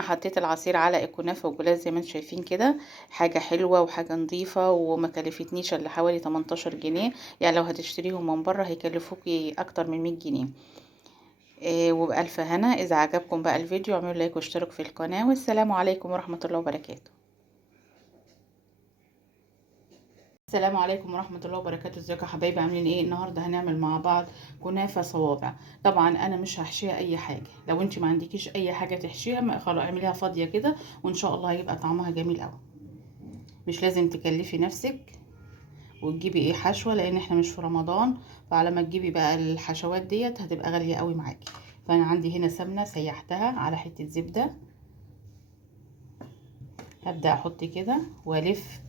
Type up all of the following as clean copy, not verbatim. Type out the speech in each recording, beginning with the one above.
حطيت العصير على الكنافه والجلاش زي ما انتم شايفين كده. حاجه حلوه وحاجه نظيفه وما كلفتنيش الا حوالي 18 جنيه. يعني لو هتشتريهم من بره هيكلفوكي اكتر من 100 جنيه. وبألف هنا. اذا عجبكم بقى الفيديو اعملوا لايك واشتركوا في القناه، والسلام عليكم ورحمه الله وبركاته. السلام عليكم ورحمة الله وبركاته. ازيكم يا حبايبي، عاملين ايه؟ النهارده هنعمل مع بعض كنافة صوابع. طبعا انا مش هحشيها اي حاجة. لو انت ما عندكيش اي حاجة تحشيها خلاص اعمليها فاضية كده، وان شاء الله هيبقى طعمها جميل قوي. مش لازم تكلفي نفسك وتجيبي ايه حشوة، لان احنا مش في رمضان. فعلى ما تجيبي بقى الحشوات ديت هتبقى غالية قوي معاكي. فانا عندي هنا سمنة سيحتها على حتة زبدة. هبدأ احط كده والف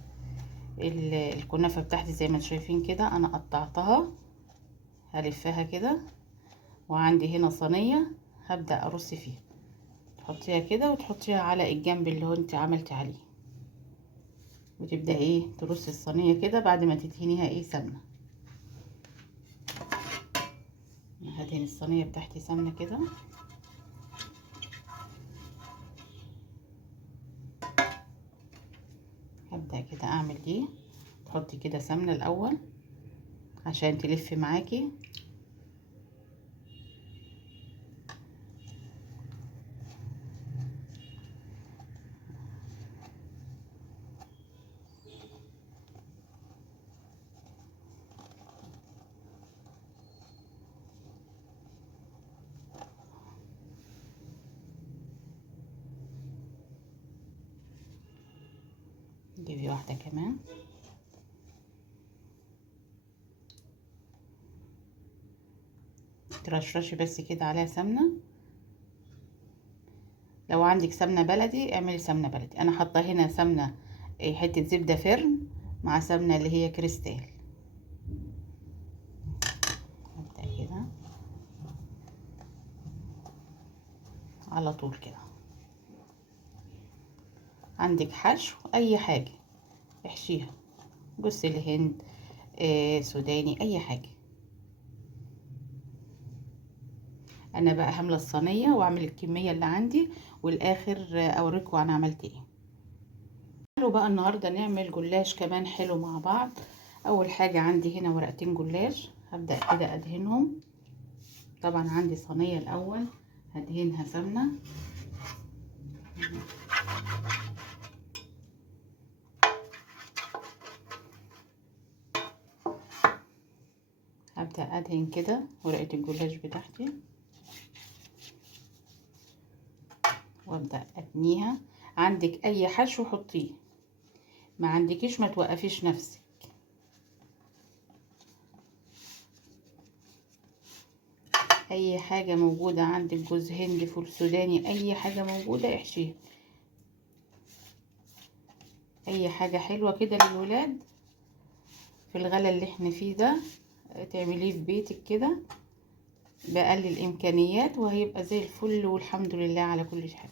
الكنافة بتاعتي زي ما انتم شايفين كده. انا قطعتها هلفها كده، وعندي هنا صينية هبدأ ارص فيها. تحطيها كده وتحطيها على الجنب اللي هو انت عملتي عليه، وتبدأ ايه ترصي الصينية كده بعد ما تدهنيها ايه سمنة. هدهن الصينية بتاعتي سمنة كده. هبدأ كده اعمل دي. تحطي كده سمنة الاول عشان تلف معاكي. جيبي واحدة كمان. ترشرشي بس كده عليها سمنة. لو عندك سمنة بلدي اعملي سمنة بلدي. انا حاطة هنا سمنة حتة زبدة فرن مع سمنة اللي هي كريستال. هبدأ كده على طول كده. عندك حشو اي حاجة احشيها، جوز الهند، سوداني، اي حاجة. انا بقى هملى الصينية واعمل الكمية اللي عندي، والاخر اوريكم انا عملت ايه. حلو بقى النهاردة نعمل جلاش كمان حلو مع بعض. اول حاجة عندي هنا ورقتين جلاش هبدأ كده ادهنهم. طبعا عندي صينية الاول هدهنها سمنة. هبدأ ادهن كده ورقة الجلاش بتاعتي وابدأ اتنيها. عندك اي حشو حطيه، ما عندكيش ما توقفيش نفسك. اي حاجة موجودة عندك، جوز هند، فول سوداني، اي حاجة موجودة احشيها. اي حاجة حلوة كده للولاد في الغلا اللي احنا فيه ده تعمليه في بيتك كده بأقل الامكانيات، وهيبقى زي الفل والحمد لله على كل حال.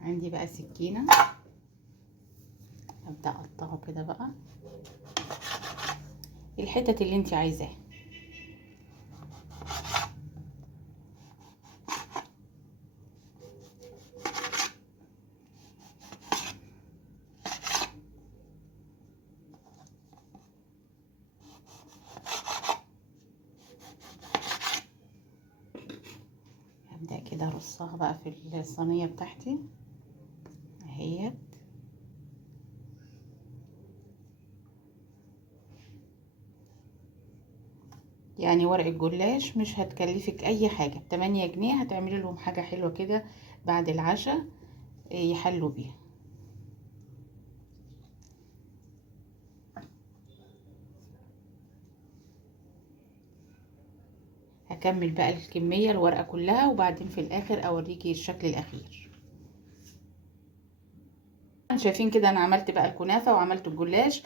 عندي بقى سكينة هبدأ اقطعه كده بقى الحتت اللي انت عايزاها. هبدأ كده ارصها بقى في الصينية بتاعتي اهيت. يعني ورق الجلاش مش هتكلفك اي حاجة، ب8 جنيه هتعملي لهم حاجة حلوة كده بعد العشاء يحلوا بيها. هكمل بقى الكمية الورقة كلها وبعدين في الاخر اوريكي الشكل الاخير. شايفين كده انا عملت بقى الكنافه وعملت الجلاش.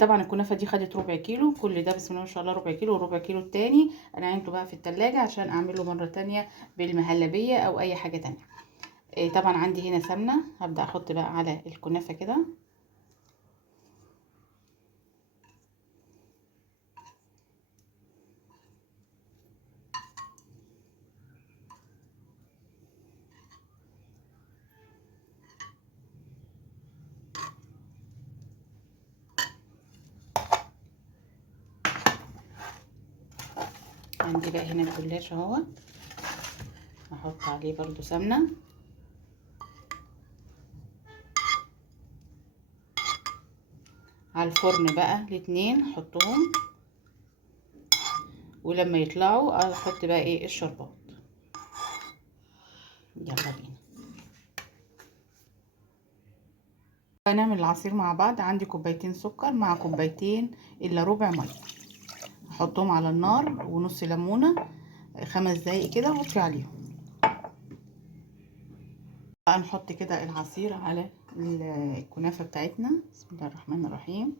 طبعا الكنافه دي خدت ربع كيلو، كل ده بسم الله ما شاء الله ربع كيلو، وربع كيلو التاني انا عينته بقى في التلاجة عشان اعمله مره تانية بالمهلبيه او اي حاجه تانية. طبعا عندي هنا سمنة، هبدأ احط بقى على الكنافة كده. عندي بقى هنا الجلاش اهو، احط عليه برضو سمنة. على الفرن بقى الاتنين احطهم، ولما يطلعوا احط بقى ايه الشربات. يلا بينا هنعمل العصير مع بعض. عندي كوبايتين سكر مع كوبايتين الا ربع ميه، احطهم على النار، ونص ليمونه 5 دقايق كده واطفي عليهم. بقى نحط كده العصير على الكنافه بتاعتنا. بسم الله الرحمن الرحيم.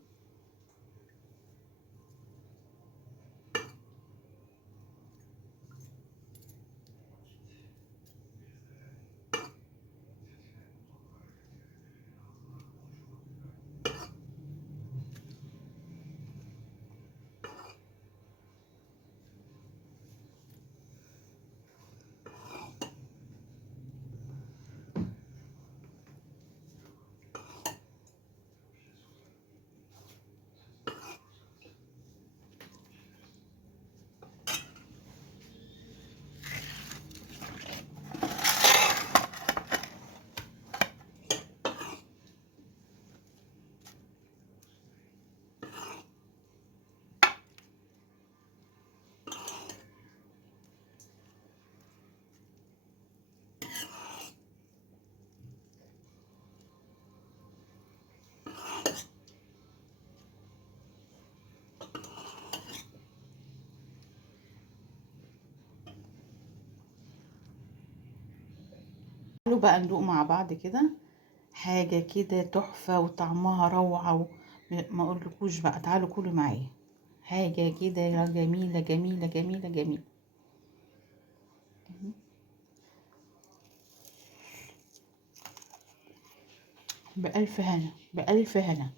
تعالوا بقى ندوق مع بعض كده، حاجه كده تحفه وطعمها روعه ما اقولكوش بقى. تعالوا كلوا معايا، حاجه كده جميله جميله جميله جميله. بألف هنا، بألف هنا.